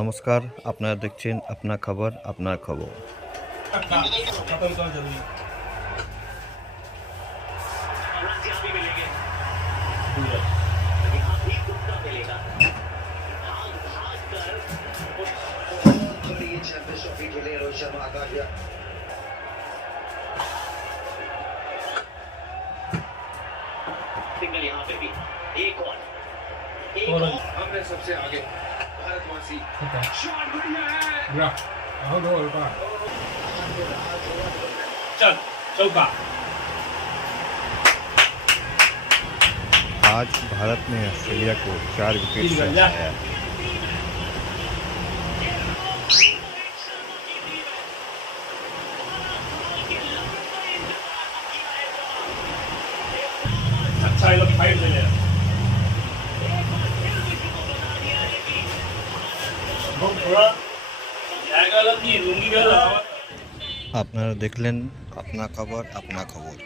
নমস্কার, আপনারা দেখছেন আপনার খবর আপনার খবর। सिंगल यहाँ पे भी एक और हमने सबसे आगे भारतवासी शॉट बढ़िया है चल चौका। आज भारत ने ऑस्ट्रेलिया को 4 विकेट से हराया। अच्छा ये लोग फाइट ले रहे हैं थोड़ा জায়গা কি লুঙ্গি গেল। আপনারা দেখলেন আপনার খবর আপনার খবর।